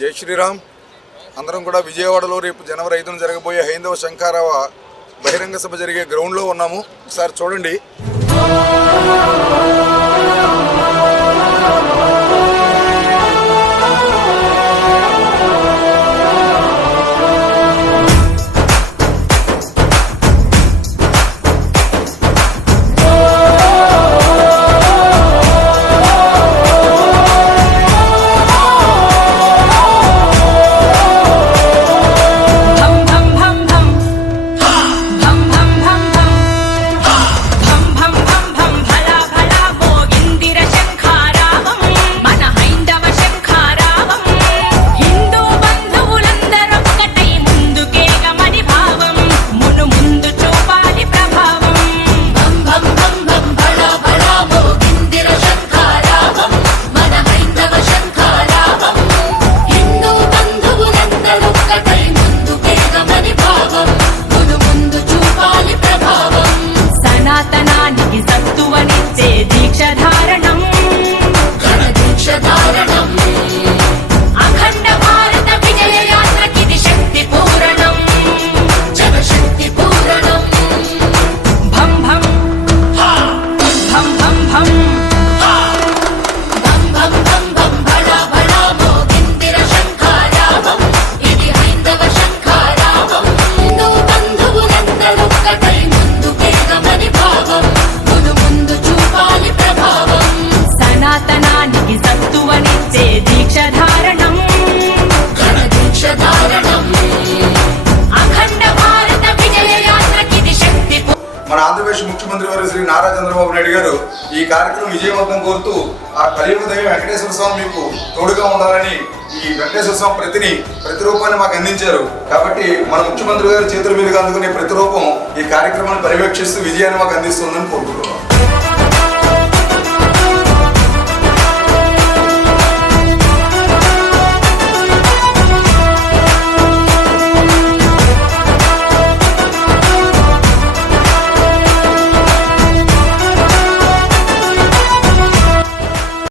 జై శ్రీరామ్. అందరం కూడా విజయవాడలో రేపు జనవరి ఐదున జరగబోయే హైందవ శంకారావ బహిరంగ సభ జరిగే గ్రౌండ్లో ఉన్నాము. ఒకసారి చూడండి. ఆంధ్రప్రదేశ్ ముఖ్యమంత్రి వారు శ్రీ నారా చంద్రబాబు నాయుడు గారు ఈ కార్యక్రమం విజయవంతం కోరుతూ ఆ కలియుగ దైవం వెంకటేశ్వర స్వామి మీకు తోడుగా ఉండాలని ఈ వెంకటేశ్వర స్వామి ప్రతిని ప్రతిరూపాన్ని మాకు అందించారు. కాబట్టి మన ముఖ్యమంత్రి గారి చేతుల మీదుగా అందుకునే ప్రతిరూపం ఈ కార్యక్రమాన్ని పర్యవేక్షిస్తూ విజయాన్ని మాకు అందిస్తుందని కోరుకుంటున్నాం.